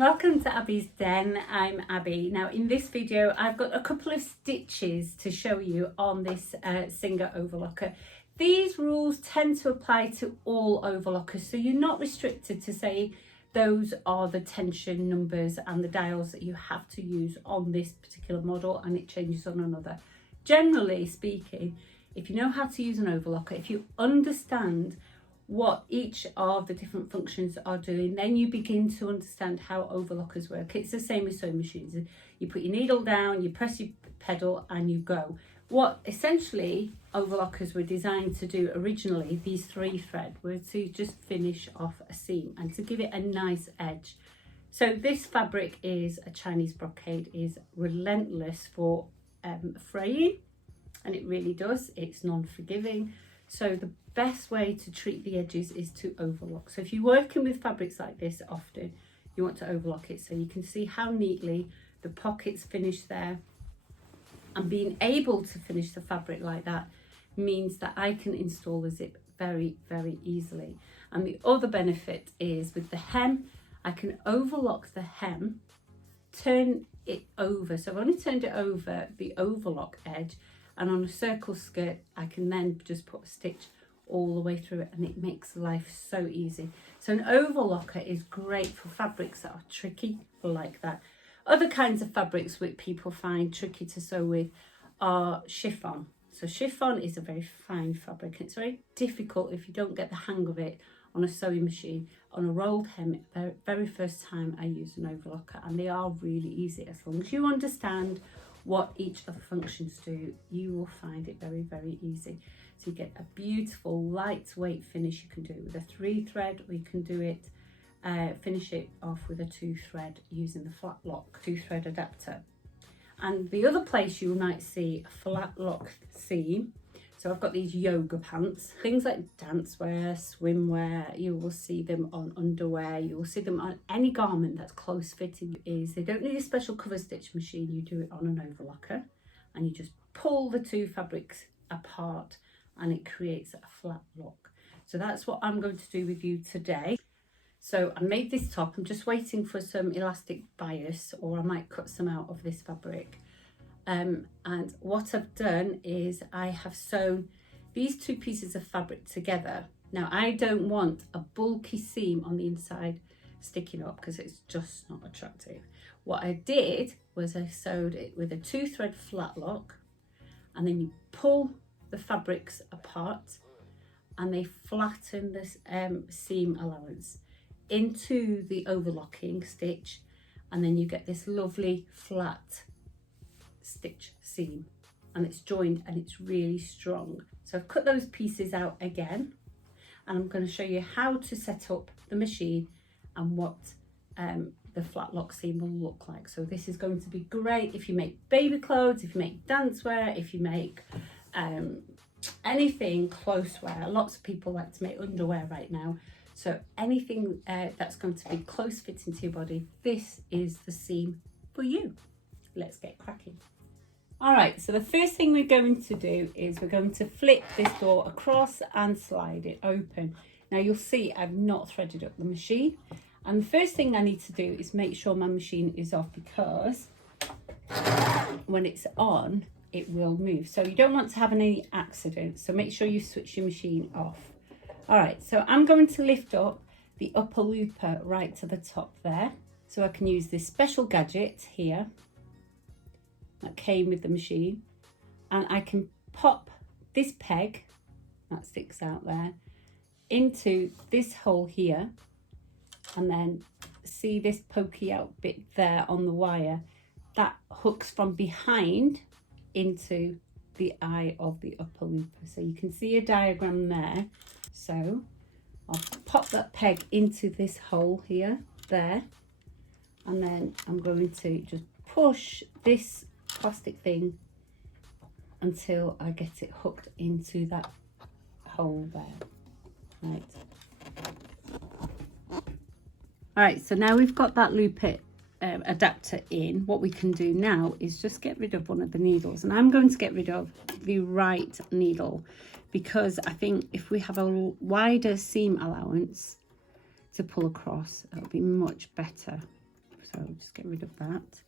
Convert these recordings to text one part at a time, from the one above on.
Welcome to Abby's Den. I'm Abby. Now in this video I've got a couple of stitches to show you on this Singer overlocker. These rules tend to apply to all overlockers, so you're not restricted to say those are the tension numbers and the dials that you have to use on this particular model and it changes on another. Generally speaking, if you know how to use an overlocker, if you understand what each of the different functions are doing, then you begin to understand how overlockers work. It's the same as sewing machines. You put your needle down, you press your pedal and you go. What essentially overlockers were designed to do originally, these 3 thread, were to just finish off a seam and to give it a nice edge. So this fabric is a Chinese brocade, is relentless for fraying, and it really does. It's non-forgiving. So the best way to treat the edges is to overlock. So if you're working with fabrics like this often, you want to overlock it so you can see how neatly the pockets finish there. And being able to finish the fabric like that means that I can install the zip very, very easily. And the other benefit is with the hem, I can overlock the hem, turn it over. So I've only turned it over the overlock edge, and on a circle skirt I can then just put a stitch all the way through it, and it makes life so easy. So an overlocker is great for fabrics that are tricky like that. Other kinds of fabrics which people find tricky to sew with are chiffon. So chiffon is a very fine fabric, and it's very difficult if you don't get the hang of it on a sewing machine. On a rolled hem, the very first time I used an overlocker, and they are really easy. As long as you understand what each of the functions do, you will find it very, very easy. So you get a beautiful lightweight finish. You can do it with a 3 thread, or you can do it finish it off with a 2 thread using the Flatlock 2 thread adapter. And the other place you might see a Flatlock seam, so I've got these yoga pants, things like dancewear, swimwear, you will see them on underwear, you will see them on any garment that's close fitting. They don't need a special cover stitch machine, you do it on an overlocker and you just pull the 2 fabrics apart and it creates a flat lock. So that's what I'm going to do with you today. So I made this top, I'm just waiting for some elastic bias, or I might cut some out of this fabric. And what I've done is I have sewn these 2 pieces of fabric together. Now I don't want a bulky seam on the inside sticking up because it's just not attractive. What I did was I sewed it with a 2 thread flat lock, and then you pull the fabrics apart and they flatten this seam allowance into the overlocking stitch, and then you get this lovely flat stitch seam, and it's joined and it's really strong. So I've cut those pieces out again, and I'm going to show you how to set up the machine and what the flat lock seam will look like. So this is going to be great if you make baby clothes, if you make dancewear, if you make anything close wear. Lots of people like to make underwear right now. So anything that's going to be close fitting to your body, this is the seam for you. Let's get cracking. All right, so the first thing we're going to do is we're going to flip this door across and slide it open. Now you'll see I've not threaded up the machine. And the first thing I need to do is make sure my machine is off, because when it's on, it will move. So you don't want to have any accidents. So make sure you switch your machine off. All right, so I'm going to lift up the upper looper right to the top there. So I can use this special gadget here that came with the machine, and I can pop this peg that sticks out there into this hole here, and then see this pokey out bit there on the wire that hooks from behind into the eye of the upper looper. So you can see a diagram there. So I'll pop that peg into this hole here, there, and then I'm going to just push this plastic thing until I get it hooked into that hole there. Right. All right, so now we've got that looper adapter in. What we can do now is just get rid of one of the needles, and I'm going to get rid of the right needle, because I think if we have a wider seam allowance to pull across, it'll be much better So just get rid of that.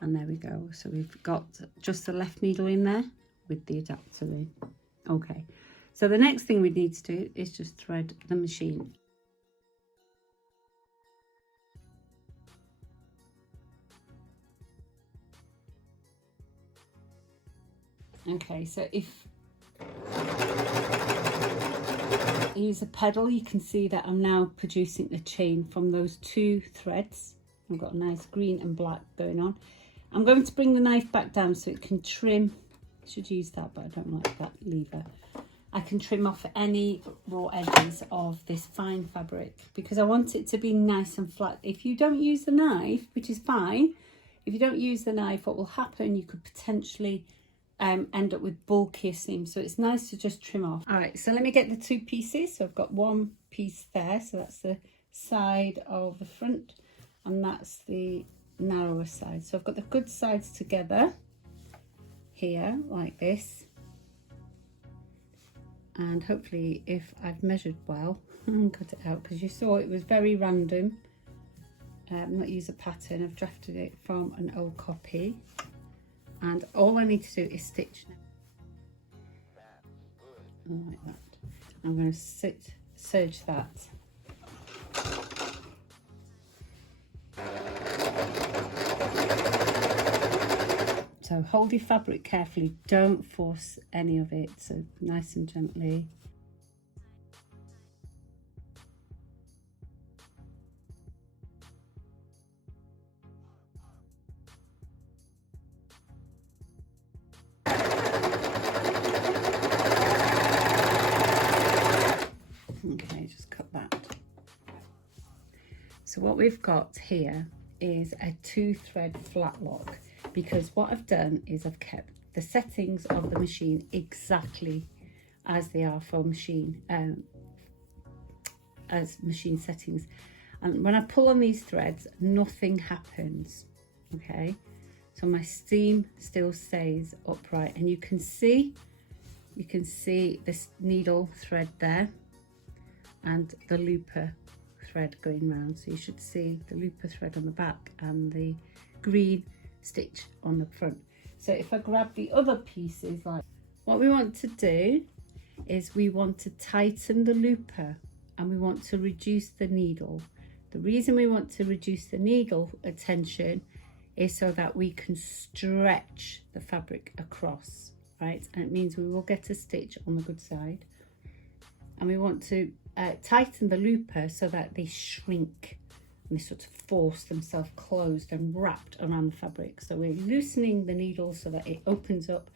And there we go. So we've got just the left needle in there with the adapter in. Okay. So the next thing we need to do is just thread the machine. Okay, so if I use a pedal, you can see that I'm now producing the chain from those 2 threads. I've got a nice green and black going on. I'm going to bring the knife back down so it can trim. I should use that, but I don't like that lever. I can trim off any raw edges of this fine fabric because I want it to be nice and flat. If you don't use the knife, which is fine, if you don't use the knife, what will happen, you could potentially end up with bulkier seams. So it's nice to just trim off. All right, so let me get the 2 pieces. So I've got one piece there. So that's the side of the front and that's the narrower side. So I've got the good sides together here like this. And hopefully if I've measured well, and cut it out because you saw it was very random. Not use a pattern, I've drafted it from an old copy. And all I need to do is stitch now. Like that. I'm going to serge that. So hold your fabric carefully, don't force any of it, so nice and gently. Okay, just cut that. So what we've got here is a 2-thread flat lock, because what I've done is I've kept the settings of the machine exactly as they are for machine, as machine settings. And when I pull on these threads, nothing happens, okay? So my seam still stays upright, and you can see this needle thread there and the looper thread going round. So you should see the looper thread on the back and the green stitch on the front. So if I grab the other pieces, like what we want to do is we want to tighten the looper and we want to reduce the needle. The reason we want to reduce the needle tension is so that we can stretch the fabric across, right? And it means we will get a stitch on the good side. And we want to tighten the looper so that they shrink and they sort of force themselves closed and wrapped around the fabric. So we're loosening the needle so that it opens up,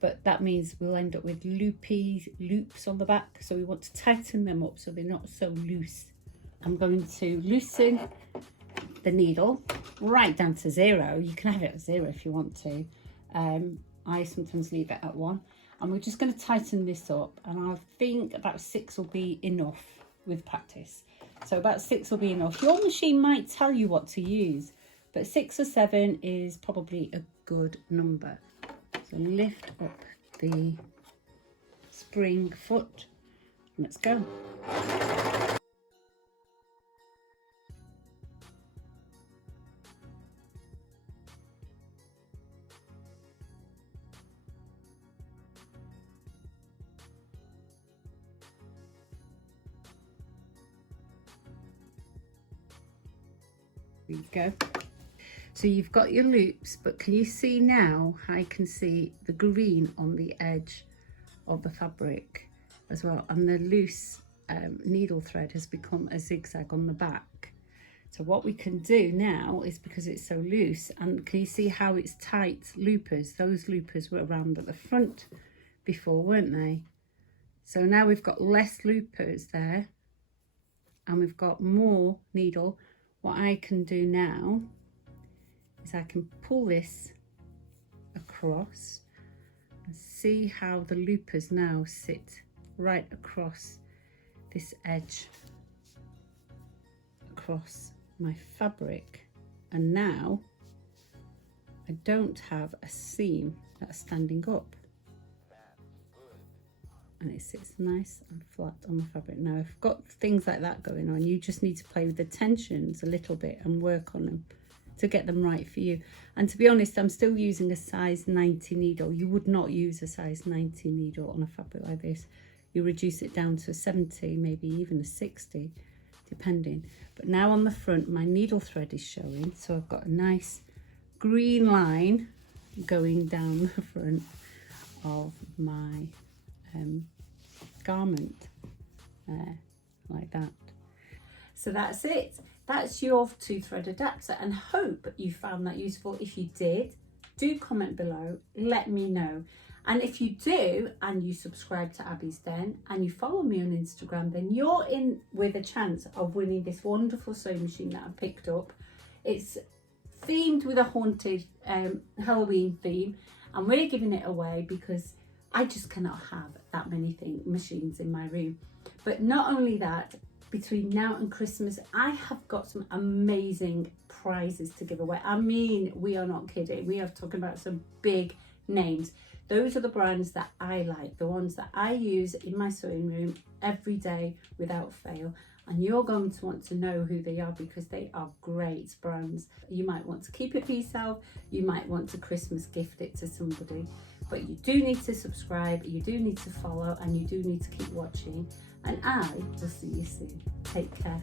but that means we'll end up with loops on the back. So we want to tighten them up so they're not so loose. I'm going to loosen the needle right down to 0. You can have it at 0 if you want to. I sometimes leave it at 1. And we're just going to tighten this up, and I think about 6 will be enough with practice. So about 6 will be enough. Your machine might tell you what to use, but 6 or 7 is probably a good number. So lift up the spring foot. Let's go. There you go. So you've got your loops, but can you see now how I can see the green on the edge of the fabric as well, and the loose needle thread has become a zigzag on the back. So what we can do now is, because it's so loose, and can you see how it's tight loopers? Those loopers were around at the front before, weren't they? So now we've got less loopers there and we've got more needle. What I can do now is I can pull this across and see how the loopers now sit right across this edge, across my fabric. And now I don't have a seam that's standing up. and it sits nice and flat on the fabric. Now I've got things like that going on, you just need to play with the tensions a little bit and work on them to get them right for you. And to be honest, I'm still using a size 90 needle. You would not use a size 90 needle on a fabric like this. You reduce it down to a 70, maybe even a 60, depending. But now on the front, my needle thread is showing, so I've got a nice green line going down the front of my garment there, like that. So that's it. That's your 2-thread adapter, and hope you found that useful. If you did, do comment below, let me know. And if you do, and you subscribe to Abby's Den and you follow me on Instagram, then you're in with a chance of winning this wonderful sewing machine that I picked up. It's themed with a haunted Halloween theme, and we're giving it away because I just cannot have that many machines in my room. But not only that, between now and Christmas, I have got some amazing prizes to give away. I mean, we are not kidding. We are talking about some big names. Those are the brands that I like, the ones that I use in my sewing room every day without fail. And you're going to want to know who they are because they are great brands. You might want to keep it for yourself. You might want to Christmas gift it to somebody. But you do need to subscribe, you do need to follow, and you do need to keep watching. And I will see you soon. Take care.